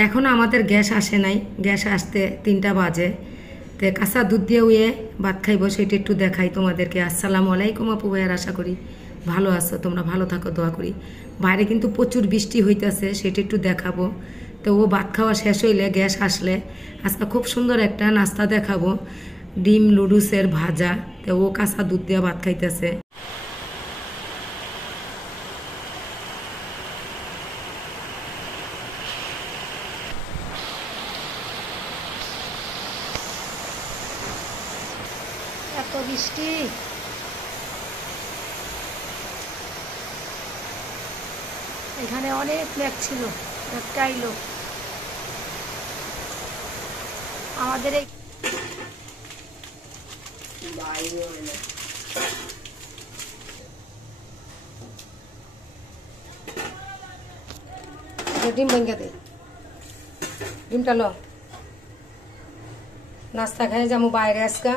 এখন আমাদের গ্যাস আসে নাই, গ্যাস আসতে 3টা বাজে। তো কাঁচা দুধ দিয়ে উয়ে ভাত খাইব, সেটা একটু দেখাই তোমাদেরকে। আসসালামু আলাইকুম আপু ভাইয়ার, আশা করি ভালো আছো, তোমরা ভালো থাকো দোয়া করি। বাইরে কিন্তু প্রচুর বৃষ্টি হইতেছে, সেটা একটু দেখাবো। তো ও ভাত খাওয়া শেষ হইলে গ্যাস আসলে আজকে খুব সুন্দর একটা নাস্তা দেখাবো, ডিম লুডুসের ভাজা। তো ও কাঁচা দুধ দিয়ে ভাত খাইতেছে। এত বৃষ্টি, এখানে অনেক মেঘ ছিল, একটাই লোক আমাদের এই ডিম ভেঙে দে, ডিমটা লো, নাস্তা খাই যাবো বাইরে আজকা।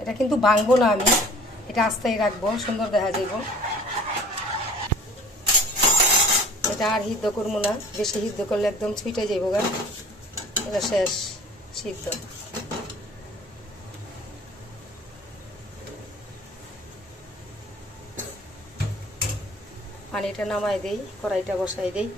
এটা কিন্তু ভাঙবো না আমি, এটা আস্তেই রাখবো, সুন্দর দেখা যাইব। এটা আর সিদ্ধ করবো না, বেশি সিদ্ধ করলে একদম ছুটে যাইব গা। এটা শেষ সিদ্ধ। পানিটা নামাই দেই, কড়াইটা বসাই দেই।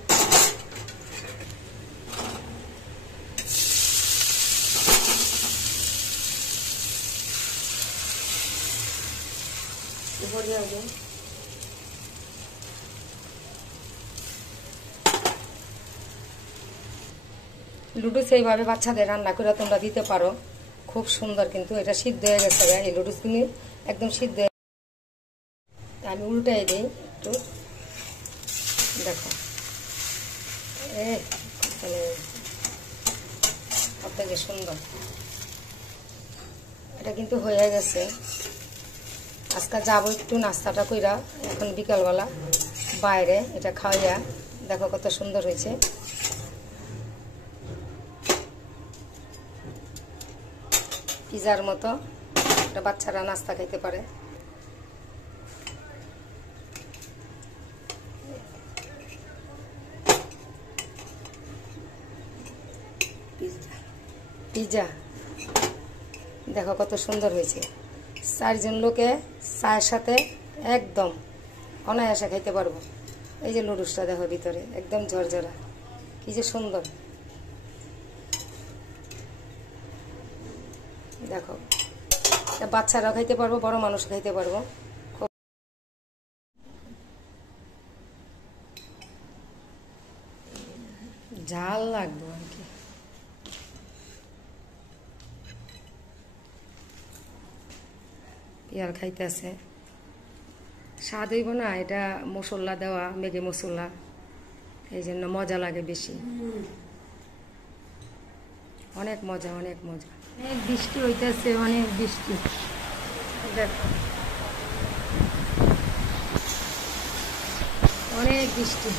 লুডুস এইভাবে বাচ্চাদের রান্না করে তোমরা দিতে পারো, খুব সুন্দর। কিন্তু এটা সিদ্ধ হয়ে গেছে, এই লুডুস কিন্তু একদম সিদ্ধ। আমি উল্টাই দিই একটু, দেখো কত সুন্দর। এটা কিন্তু হয়ে গেছে। আজকে যাবো একটু নাস্তাটা কইরা, এখন বিকালবেলা বাইরে এটা খাওয়াইয়া। দেখো কত সুন্দর হয়েছে। পিজার মতো এটা বাচ্চারা নাস্তা খাইতে পারে। পিজা দেখো কত সুন্দর হয়েছে। 4 জন লোকে চায়ের সাথে একদম অনায়াসে খাইতে পারবো। এই যে লুডুসটা দেখো ভিতরে একদম ঝরঝরা, কি যে সুন্দর। দেখো বাচ্চারাও খাইতে পারবো, বড় মানুষ খাইতে পারবো। খুব ঝাল লাগবে আর কি। পিয়ার খাইতেছে, স্বাদ হইব না, এটা মশলা দেওয়া, ম্যাগি মশলা, এই জন্য মজা লাগে বেশি। অনেক মজা, অনেক মজা। অনেক বৃষ্টি হইতেছে, অনেক বৃষ্টি। দেখো অনেক বৃষ্টি।